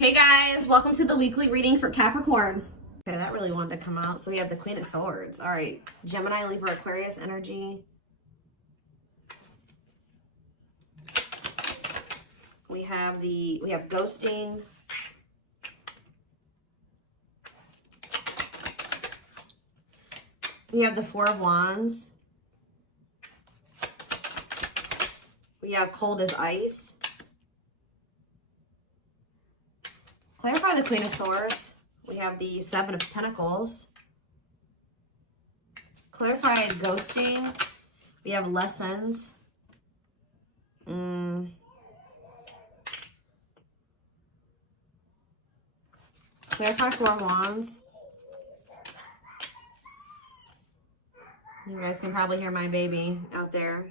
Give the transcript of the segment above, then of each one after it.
Hey guys, welcome to the weekly reading for Capricorn. Okay, that really wanted to come out. So we have the Queen of Swords. All right, Gemini, Libra, Aquarius energy. We have ghosting. We have the Four of Wands. We have cold as ice. Clarify the Queen of Swords. We have the Seven of Pentacles. Clarify ghosting. We have lessons. Clarify Four of Wands. You guys can probably hear my baby out there.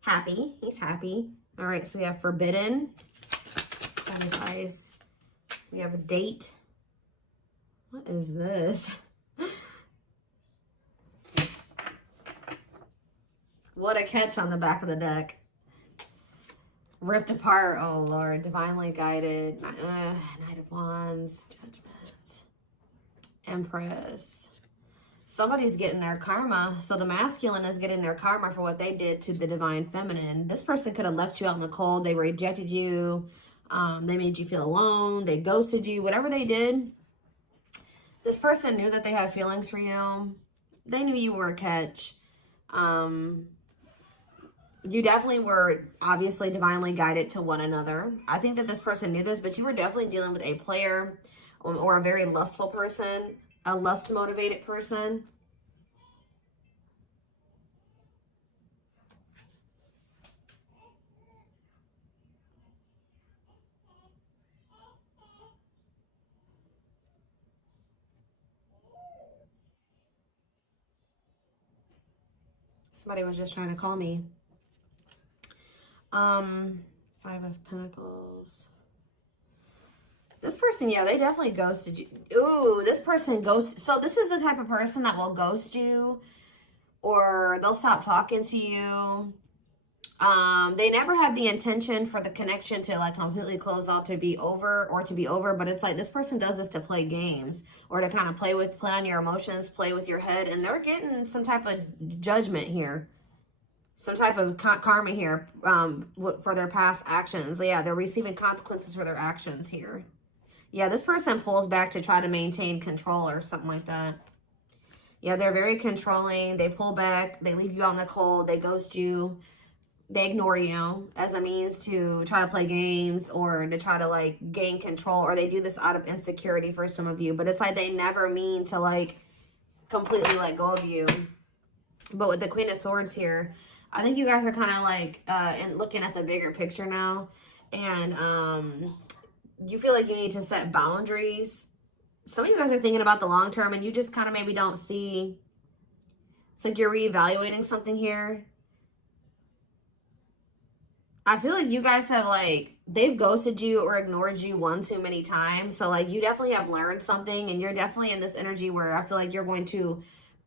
Happy. He's happy. All right, so we have forbidden. That is ice. We have a date. What is this? What a catch on the back of the deck. Ripped apart. Oh, Lord. Divinely guided. Knight of Wands. Judgment. Empress. Somebody's getting their karma. So the masculine is getting their karma for what they did to the divine feminine. This person could have left you out in the cold. They rejected you. They made you feel alone. They ghosted you. Whatever they did, this person knew that they had feelings for you. They knew you were a catch. You definitely were obviously divinely guided to one another. I think that this person knew this, but you were definitely dealing with a player or a very lustful person, a lust-motivated person. Somebody was just trying to call me. Five of Pentacles. This person, yeah, they definitely ghosted you. Ooh, this person ghosted. So this is the type of person that will ghost you, or they'll stop talking to you. They never had the intention for the connection to like completely close out, to be over, but it's like this person does this to play games or to kind of play on your emotions, play with your head, and they're getting some type of judgment here. Some type of karma here for their past actions. Yeah, they're receiving consequences for their actions here. Yeah, this person pulls back to try to maintain control or something like that. Yeah, they're very controlling. They pull back. They leave you out in the cold. They ghost you. They ignore you as a means to try to play games or to try to like gain control, or they do this out of insecurity for some of you. But it's like they never mean to like completely let go of you. But with the Queen of Swords here, I think you guys are kind of like and looking at the bigger picture now, and you feel like you need to set boundaries. Some of you guys are thinking about the long term, and you just kind of maybe don't see. It's like you're reevaluating something here. I feel like you guys have like, they've ghosted you or ignored you one too many times. So like you definitely have learned something, and you're definitely in this energy where I feel like you're going to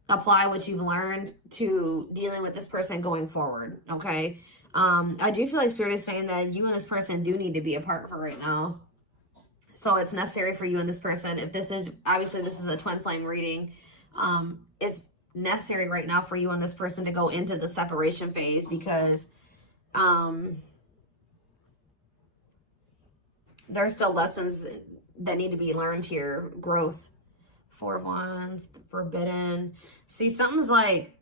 apply what you've learned to dealing with this person going forward. Okay. I do feel like Spirit is saying that you and this person do need to be apart for right now. So it's necessary for you and this person. If this is, obviously this is a twin flame reading. It's necessary right now for you and this person to go into the separation phase, because there's still lessons that need to be learned here. Growth. Four of Wands, forbidden. See, something's like,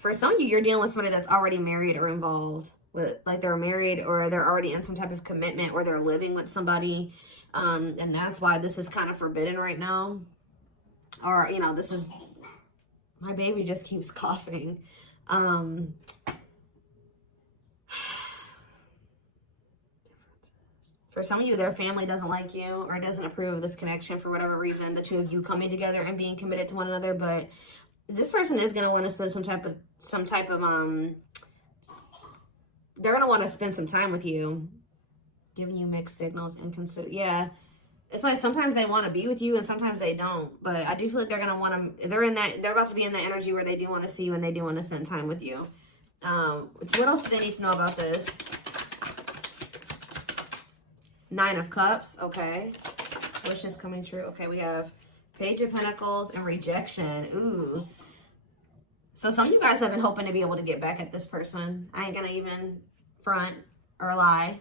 for some of you, you're dealing with somebody that's already married or involved with, like they're married or they're already in some type of commitment, or they're living with somebody. And that's why this is kind of forbidden right now. Or, you know, this is, my baby just keeps coughing. For some of you, their family doesn't like you or doesn't approve of this connection for whatever reason, the two of you coming together and being committed to one another. But this person is going to want to spend some type of they're going to want to spend some time with you, giving you mixed signals and consider. Yeah. It's like sometimes they want to be with you and sometimes they don't. But I do feel like they're going to want to, they're about to be in that energy where they do want to see you and they do want to spend time with you. What else do they need to know about this? 9 of Cups. Okay. Wishes coming true. Okay, we have Page of Pentacles and rejection. Ooh. So some of you guys have been hoping to be able to get back at this person. I ain't gonna even front or lie.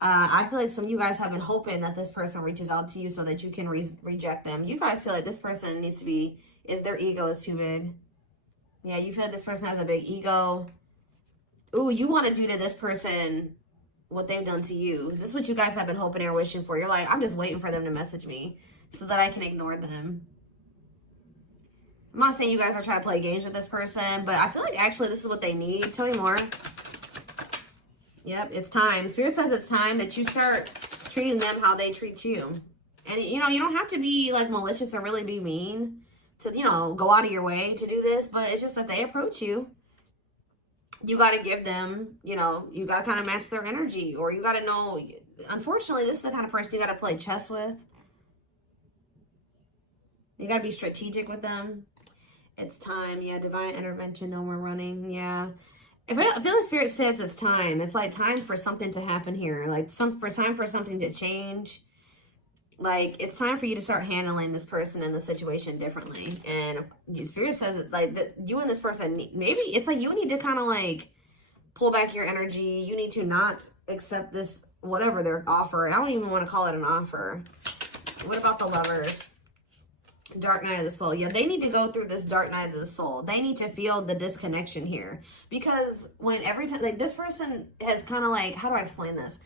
I feel like some of you guys have been hoping that this person reaches out to you so that you can reject them. You guys feel like this person needs to be, their ego is too big. Yeah, you feel like this person has a big ego. Ooh, you want to do to this person what they've done to you. This is what you guys have been hoping and wishing for. You're like, I'm just waiting for them to message me so that I can ignore them. I'm not saying you guys are trying to play games with this person, but I feel like actually this is what they need. Tell me more. Yep, it's time. Spirit says it's time that you start treating them how they treat you. And, you know, you don't have to be, like, malicious or really be mean to, you know, go out of your way to do this. But it's just that they approach you. You got to give them, you know, you got to kind of match their energy. Or you got to know, unfortunately, this is the kind of person you got to play chess with. You got to be strategic with them. It's time. Yeah, divine intervention. No more running. Yeah. I feel like Spirit says it's time. It's like time for something to happen here. Like time for something to change. Like it's time for you to start handling this person and the situation differently. And Spirit says it, like that you and this person, maybe it's like you need to kind of like pull back your energy. You need to not accept this, whatever their offer. I don't even want to call it an offer. What about the Lovers? Dark night of the soul. Yeah, they need to go through this dark night of the soul. They need to feel the disconnection here. Because when every time, like this person has kind of like, how do I explain this?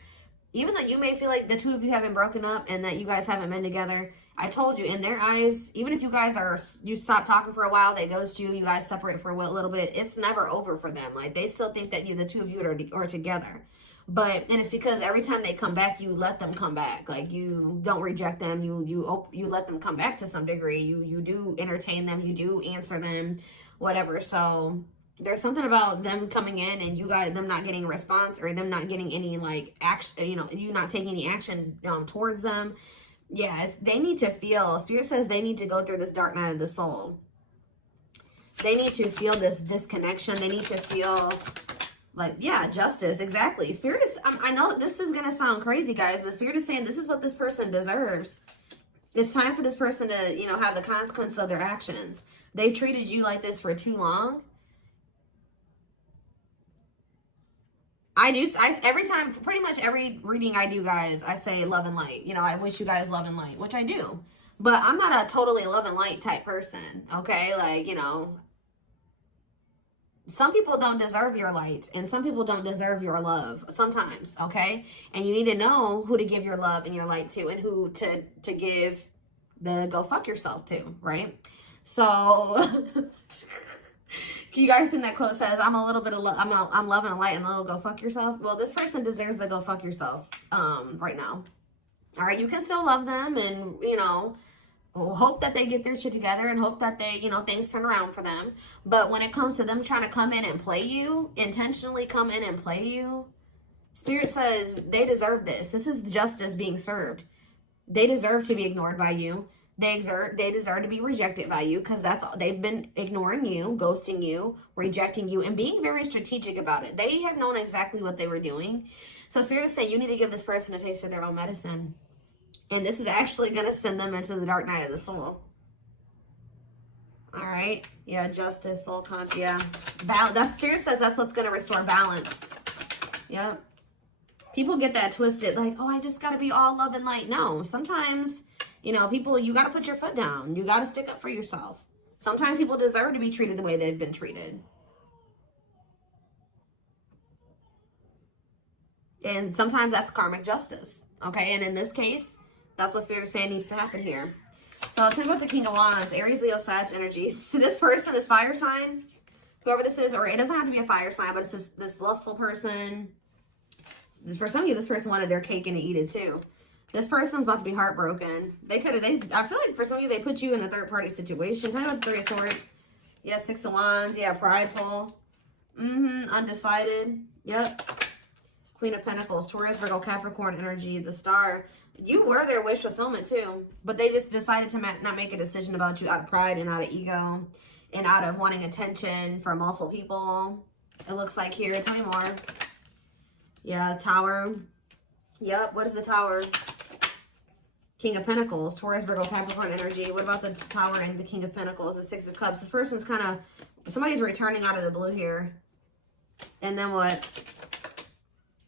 Even though you may feel like the two of you haven't broken up and that you guys haven't been together, I told you, in their eyes, even if you guys you stop talking for a while, they ghost you, you guys separate for a little bit, it's never over for them. Like they still think that the two of you are together. And it's because every time they come back, you let them come back. Like you don't reject them. You let them come back to some degree. You do entertain them. You do answer them, whatever. So there's something about them coming in and them not getting a response or them not getting any like action. You know, you not taking any action towards them. Yeah, they need to feel. Spirit says they need to go through this dark night of the soul. They need to feel this disconnection. They need to feel. Like, yeah, justice, exactly. Spirit is, I know this is going to sound crazy, guys, but Spirit is saying this is what this person deserves. It's time for this person to, you know, have the consequences of their actions. They've treated you like this for too long. Every time, pretty much every reading I do, guys, I say love and light. You know, I wish you guys love and light, which I do. But I'm not a totally love and light type person, okay? Like, you know, some people don't deserve your light and some people don't deserve your love sometimes, okay? And you need to know who to give your love and your light to and who to give the go fuck yourself to, right? So you guys seen that quote says, I'm a little bit of I'm loving a light and a little go fuck yourself. Well, this person deserves the go fuck yourself right now. All right, you can still love them and, you know, hope that they get their shit together and hope that they, you know, things turn around for them. But when it comes to them trying to come in and play you, intentionally come in and play you, Spirit says they deserve this. This is justice being served. They deserve to be ignored by you. They deserve to be rejected by you because that's all. They've been ignoring you, ghosting you, rejecting you, and being very strategic about it. They have known exactly what they were doing. So Spirit is saying you need to give this person a taste of their own medicine. And this is actually going to send them into the dark night of the soul. All right. Yeah, justice, soul conscious. Yeah. That Spirit says that's what's going to restore balance. Yep. People get that twisted. Like, oh, I just got to be all love and light. No. Sometimes, you know, people, you got to put your foot down. You got to stick up for yourself. Sometimes people deserve to be treated the way they've been treated. And sometimes that's karmic justice. Okay. And in this case, that's what Spirit is saying needs to happen here. So tell me about the King of Wands, Aries, Leo, Sag energies. So this person, this fire sign, whoever this is, or it doesn't have to be a fire sign, but it's this lustful person. For some of you, this person wanted their cake and to eat it too. This person's about to be heartbroken. I feel like for some of you, they put you in a third party situation. Tell me about the Three of Swords. Yeah, Six of Wands. Yeah, prideful. Undecided. Yep. Queen of Pentacles, Taurus, Virgo, Capricorn energy, the Star. You were their wish fulfillment too, but they just decided to not make a decision about you out of pride and out of ego and out of wanting attention from multiple people. It looks like here. Tell me more. Yeah, Tower. Yep. What is the Tower? King of Pentacles, Taurus, Virgo, Capricorn energy. What about the Tower and the King of Pentacles, the Six of Cups? This person's kind of, somebody's returning out of the blue here. And then what?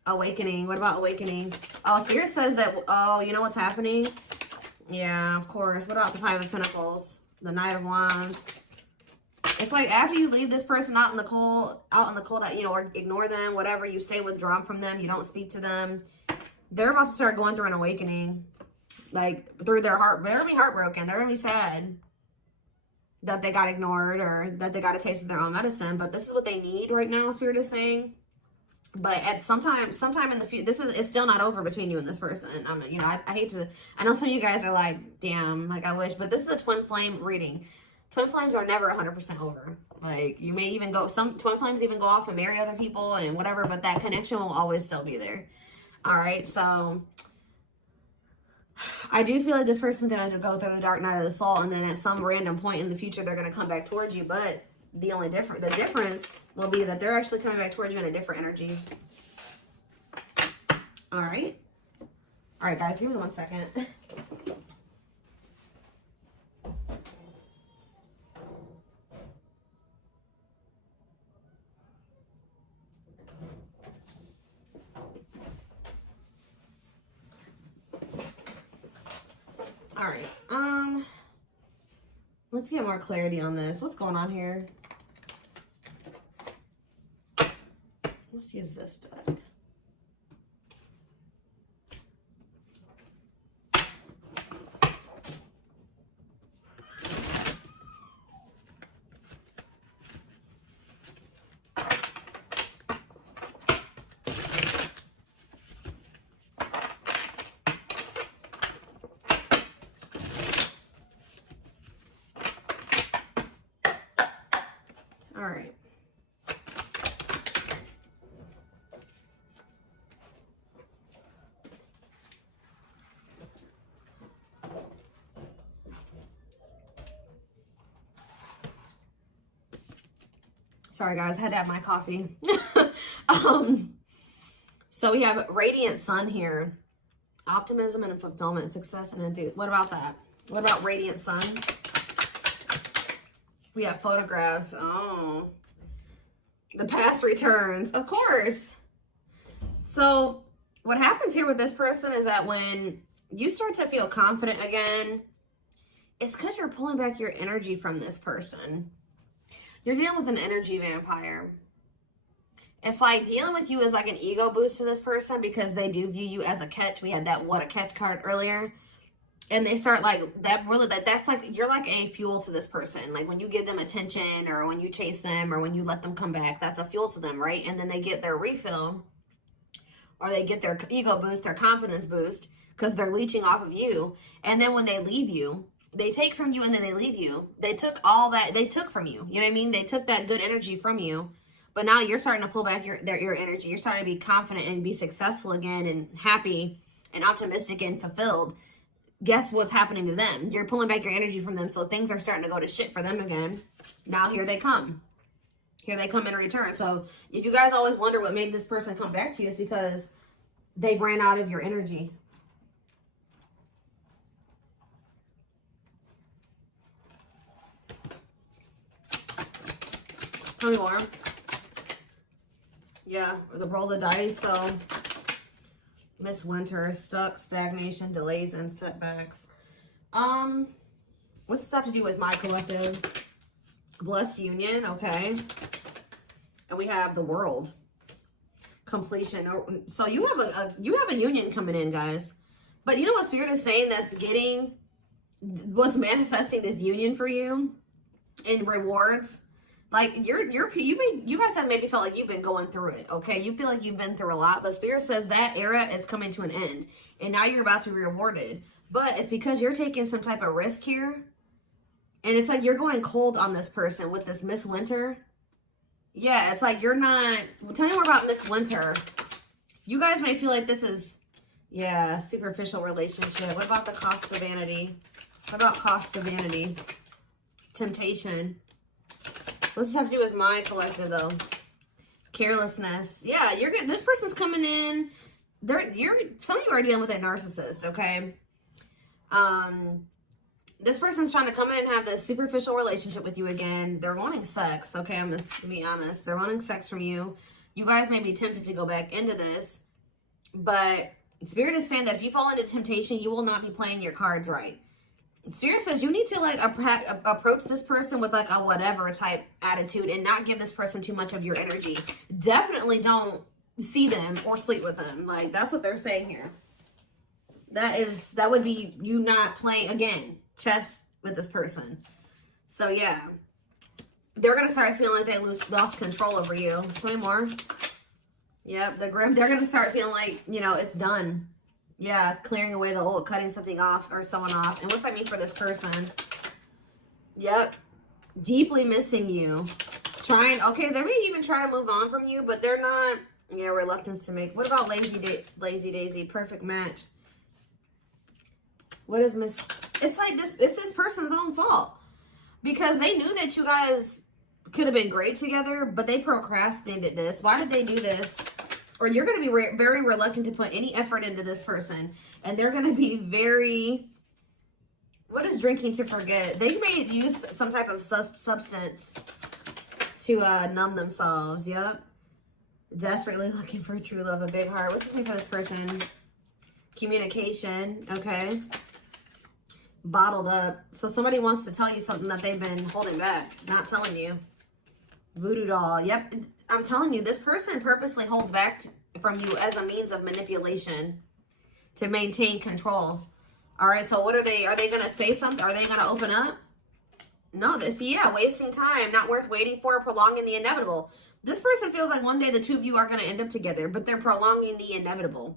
Awakening. What about awakening? Oh, Spirit says that, oh, you know what's happening? Yeah, of course. What about the Five of Pentacles? The Knight of Wands. It's like after you leave this person out in the cold, you know, or ignore them, whatever, you stay withdrawn from them, you don't speak to them. They're about to start going through an awakening. Like, through their heart. They're going to be heartbroken. They're going to be sad that they got ignored or that they got a taste of their own medicine. But this is what they need right now, Spirit is saying. But at sometime in the future, it's still not over between you and this person. You know, I hate to, I know some of you guys are like, damn, like I wish, but this is a twin flame reading. Twin flames are never 100% over. Like, you may even go, some twin flames even go off and marry other people and whatever, but that connection will always still be there. All right, so I do feel like this person's going to go through the dark night of the soul, and then at some random point in the future, they're going to come back towards you. But the difference will be that they're actually coming back towards you in a different energy. All right. All right, guys, give me 1 second. All right, let's get more clarity on this. What's going on here? Let's use this deck. All right. Sorry guys, I had to have my coffee. So we have radiant sun here. Optimism and fulfillment, success and enthusiasm. What about that? What about radiant sun? We have photographs. Oh, the past returns, of course. So what happens here with this person is that when you start to feel confident again, it's because you're pulling back your energy from this person. You're dealing with an energy vampire. It's like dealing with you is like an ego boost to this person because they do view you as a catch. We had that what a catch card earlier. And they start like that really that's like you're like a fuel to this person. Like when you give them attention or when you chase them or when you let them come back, that's a fuel to them, right? And then they get their refill or they get their ego boost, their confidence boost because they're leeching off of you. And then when they leave you, they take from you and then they leave you. They took all that they took from you. You know what I mean? They took that good energy from you. But now you're starting to pull back your energy. You're starting to be confident and be successful again and happy and optimistic and fulfilled. Guess what's happening to them? You're pulling back your energy from them, so things are starting to go to shit for them again. Now here they come. Here they come in return. So if you guys always wonder what made this person come back to you, it's because they ran out of your energy. Tell me more. Yeah, the roll of the dice. So Miss Winter, stuck, stagnation, delays, and setbacks. What's this have to do with my collective? Blessed union, okay. And we have the world. Completion. So you have a union coming in, guys. But you know what Spirit is saying what's manifesting this union for you in rewards? Like you guys have maybe felt like you've been going through it, okay? You feel like you've been through a lot, but Spirit says that era is coming to an end, and now you're about to be rewarded. But it's because you're taking some type of risk here, and it's like you're going cold on this person with this Miss Winter. Yeah, it's like you're not. Tell me more about Miss Winter. You guys may feel like this is, yeah, superficial relationship. What about the cost of vanity? What about cost of vanity? Temptation. What's this have to do with my collective, though? Carelessness. Yeah, you're good. This person's coming in. some of you are dealing with a narcissist, okay? This person's trying to come in and have this superficial relationship with you again. They're wanting sex, okay? I'm just gonna be honest. They're wanting sex from you. You guys may be tempted to go back into this, but Spirit is saying that if you fall into temptation, you will not be playing your cards right. Spirit says you need to like approach this person with like a whatever type attitude and not give this person too much of your energy. Definitely don't see them or sleep with them. Like, that's what they're saying here. That would be you not playing, again, chess with this person. So yeah, they're gonna start feeling like they lost control over you. Tell me more. Yep, they're gonna start feeling like, you know, it's done. Yeah, clearing away the old, cutting something off or someone off. And what's that mean for this person? Yep, deeply missing you. Okay, they may even try to move on from you, but they're not. Yeah, reluctance to make. What about Lazy Daisy? Perfect match. What is It's like it's this person's own fault. Because they knew that you guys could have been great together, but they procrastinated this. Why did they do this? Or you're going to be very reluctant to put any effort into this person. And they're going to be very... What is drinking to forget? They may use some type of substance to numb themselves. Yep. Desperately looking for true love, a big heart. What's this mean for this person? Communication. Okay. Bottled up. So somebody wants to tell you something that they've been holding back, not telling you. Voodoo doll. Yep. I'm telling you, this person purposely holds back from you as a means of manipulation to maintain control. All right, so what are they going to say something? Are they going to open up? No, wasting time, not worth waiting for, prolonging the inevitable. This person feels like one day the two of you are going to end up together, but they're prolonging the inevitable.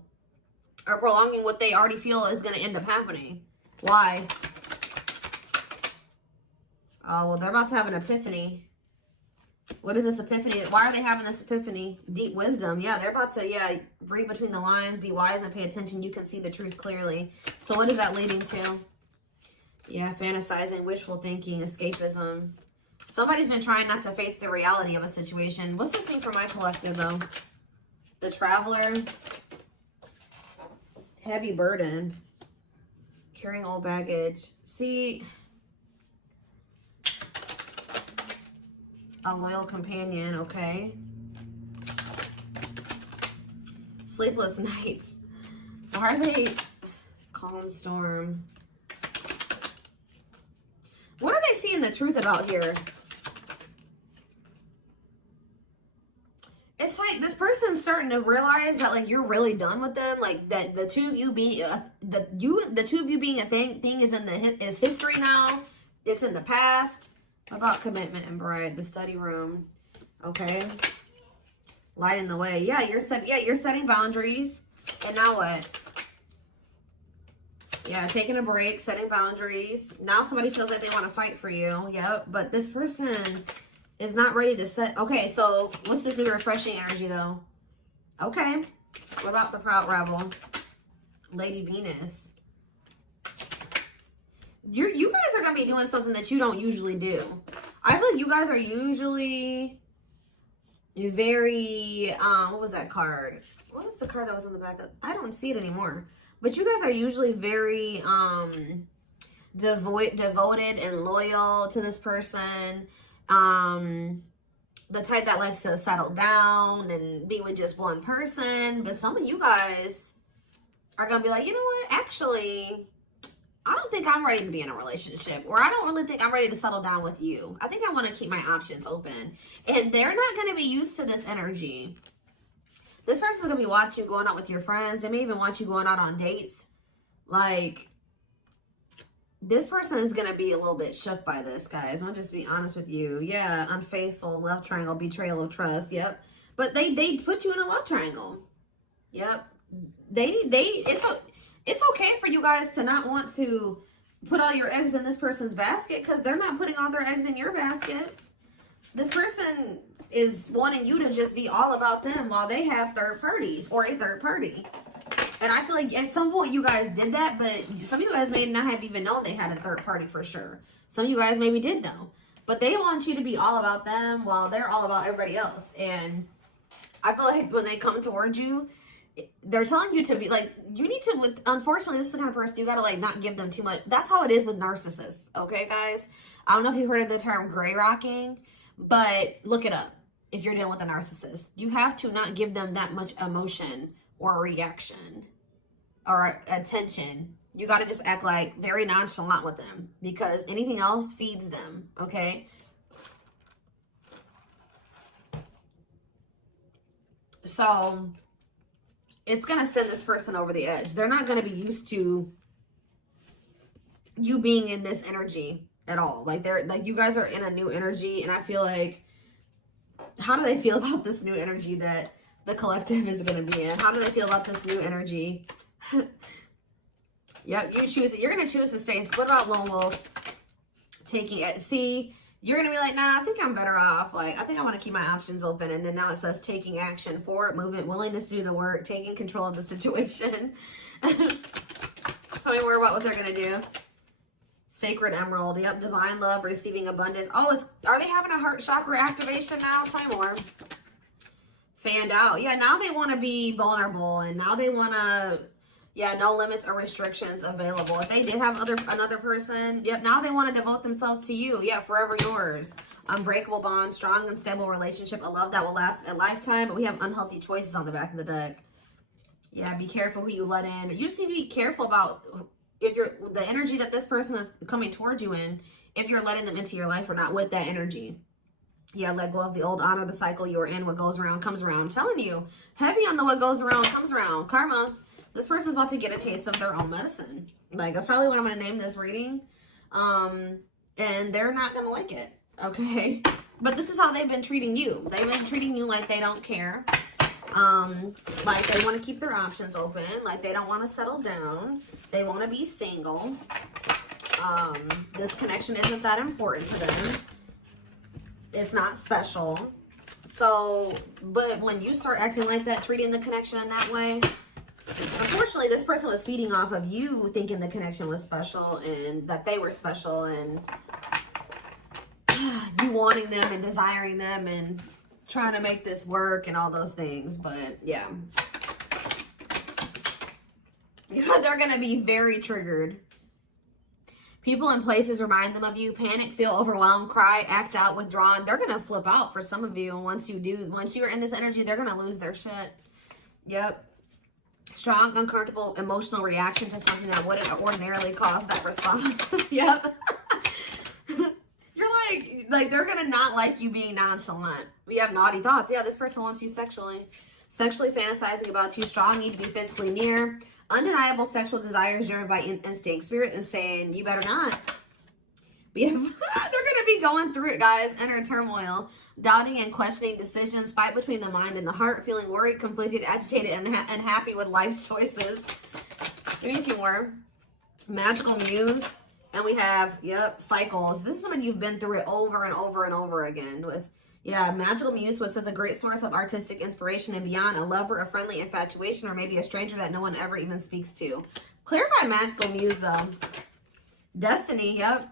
Or prolonging what they already feel is going to end up happening. Why? Oh, well, they're about to have an epiphany. What is this epiphany? Why are they having this epiphany? Deep wisdom. Yeah, they're about to, read between the lines, be wise and pay attention. You can see the truth clearly. So what is that leading to? Yeah, fantasizing, wishful thinking, escapism. Somebody's been trying not to face the reality of a situation. What's this mean for my collective, though? The Traveler. Heavy burden. Carrying old baggage. See... A loyal companion, okay. Sleepless nights. Why are they... Calm storm. What are they seeing the truth about here? It's like this person's starting to realize that like you're really done with them. Like that the two of you being the two of you being a thing is is history now. It's in the past. About commitment and bride, the study room. Okay. Lighting the way. Yeah, you're setting boundaries. And now what? Yeah, taking a break, setting boundaries. Now somebody feels like they want to fight for you. Yep. But this person is not ready to set. Okay, so what's this new refreshing energy though? Okay. What about the Proud Rebel? Lady Venus. You guys are going to be doing something that you don't usually do. I feel like you guys are usually very, what was that card? What was the card that was on the back? I don't see it anymore. But you guys are usually very devoted and loyal to this person. The type that likes to settle down and be with just one person. But some of you guys are going to be like, you know what? Actually... I don't think I'm ready to be in a relationship, or I don't really think I'm ready to settle down with you. I think I want to keep my options open. And they're not going to be used to this energy. This person's going to be watching you going out with your friends. They may even want you going out on dates. Like, this person is going to be a little bit shook by this, guys. I'll just be honest with you. Yeah, unfaithful, love triangle, betrayal of trust. Yep. But they put you in a love triangle. Yep. It's okay for you guys to not want to put all your eggs in this person's basket because they're not putting all their eggs in your basket. This person is wanting you to just be all about them while they have third parties or a third party. And I feel like at some point you guys did that, but some of you guys may not have even known they had a third party for sure. Some of you guys maybe did know. But they want you to be all about them while they're all about everybody else. And I feel like when they come towards you, they're telling you to be like, you need to, unfortunately, this is the kind of person you got to like not give them too much. That's how it is with narcissists. Okay, guys? I don't know if you've heard of the term gray rocking, but look it up. If you're dealing with a narcissist, you have to not give them that much emotion or reaction or attention. You got to just act like very nonchalant with them, because anything else feeds them. Okay. So it's going to send this person over the edge. They're not going to be used to you being in this energy at all. Like they're like, you guys are in a new energy, and I feel like, how do they feel about this new energy that the collective is going to be in? How do they feel about this new energy? Yep, you choose it. You're going to choose to stay. So what about Lone Wolf taking it? See, you're going to be like, nah, I think I'm better off. Like, I think I want to keep my options open. And then now it says taking action, forward movement, willingness to do the work, taking control of the situation. Tell me more about what they're going to do. Sacred Emerald. Yep, divine love, receiving abundance. Oh, are they having a heart chakra activation now? Tell me more. Fanned out. Yeah, now they want to be vulnerable, and now they want to, yeah, no limits or restrictions available. If they did have another person, yep, now they want to devote themselves to you. Yeah, forever yours. Unbreakable bond, strong and stable relationship, a love that will last a lifetime. But we have unhealthy choices on the back of the deck. Yeah, be careful who you let in. You just need to be careful about if the energy that this person is coming towards you in, if you're letting them into your life or not with that energy. Yeah, let go of the old, honor the cycle you're in. What goes around comes around. I'm telling you, heavy on the what goes around comes around. Karma. This person's about to get a taste of their own medicine. Like, that's probably what I'm going to name this reading. And they're not going to like it. Okay? But this is how they've been treating you. They've been treating you like they don't care. Like they want to keep their options open. Like they don't want to settle down. They want to be single. This connection isn't that important to them. It's not special. So, but when you start acting like that, treating the connection in that way, unfortunately, this person was feeding off of you thinking the connection was special and that they were special, and you wanting them and desiring them and trying to make this work and all those things. But yeah, they're going to be very triggered. People and places remind them of you. Panic, feel overwhelmed, cry, act out, withdrawn. They're going to flip out for some of you. And once you're in this energy, they're going to lose their shit. Yep. Strong, uncomfortable, emotional reaction to something that wouldn't ordinarily cause that response. Yep. You're like they're going to not like you being nonchalant. We have naughty thoughts. Yeah, this person wants you sexually. Sexually fantasizing about you. Strong need to be physically near. Undeniable sexual desires driven by instinct. Spirit is saying, you better not. They're going to be going through it, guys. Inner turmoil. Doubting and questioning decisions. Fight between the mind and the heart. Feeling worried, conflicted, agitated, and unhappy with life's choices. Give me a few more. Magical muse. And we have, yep, cycles. This is when you've been through it over and over and over again with, yeah, magical muse, which says a great source of artistic inspiration and beyond, a lover, a friendly infatuation, or maybe a stranger that no one ever even speaks to. Clarify magical muse, though. Destiny, yep.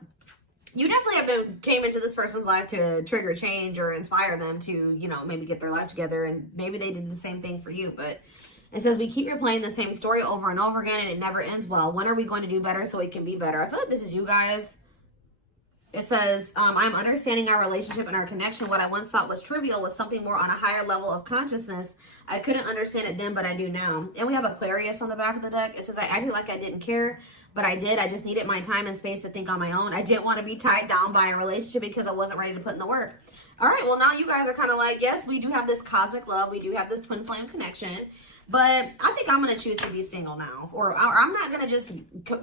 You definitely came into this person's life to trigger change or inspire them to, you know, maybe get their life together, and maybe they did the same thing for you. But it says we keep replaying the same story over and over again, and it never ends well. When are we going to do better so it can be better? I feel like this is you guys. It says, I'm understanding our relationship and our connection. What I once thought was trivial was something more on a higher level of consciousness. I couldn't understand it then, but I do now. And we have Aquarius on the back of the deck. It says, I acted like I didn't care, but I did. I just needed my time and space to think on my own. I didn't want to be tied down by a relationship because I wasn't ready to put in the work. All right, well, now you guys are kind of like, yes, we do have this cosmic love. We do have this twin flame connection. But I think I'm going to choose to be single now. Or I'm not going to just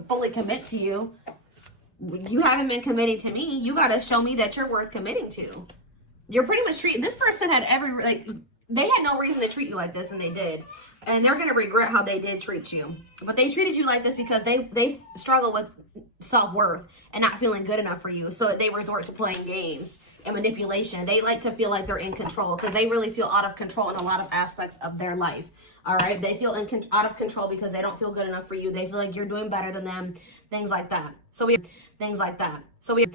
fully commit to you. You haven't been committing to me. You got to show me that you're worth committing to. You're pretty much treating, this person had they had no reason to treat you like this, and they did. And they're going to regret how they did treat you. But they treated you like this because they struggle with self-worth and not feeling good enough for you. So they resort to playing games and manipulation. They like to feel like they're in control because they really feel out of control in a lot of aspects of their life. All right. They feel out of control because they don't feel good enough for you. They feel like you're doing better than them. Things like that. So we